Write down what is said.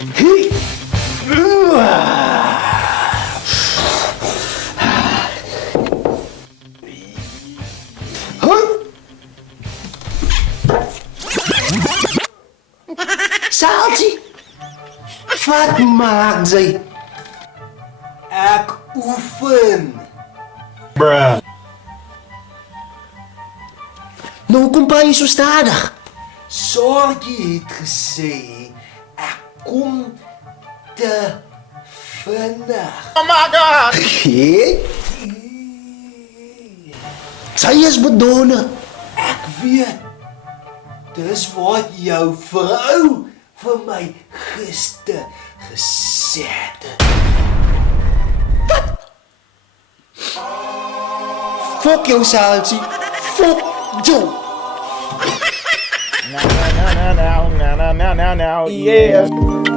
Hey. Huh? Saaltjie, wat maak jy? Ek oefen. Nou, hoekom praat jy so stadig? Sorgie het gesê ek kom te vinnig. Hey? Sy is bedone. Ek weet. Dis wat jou vrou vir my gister gesê het. Fok jou, Saaltjie. Fok jou. Now, now, now, now, now, now, now, now, yeah.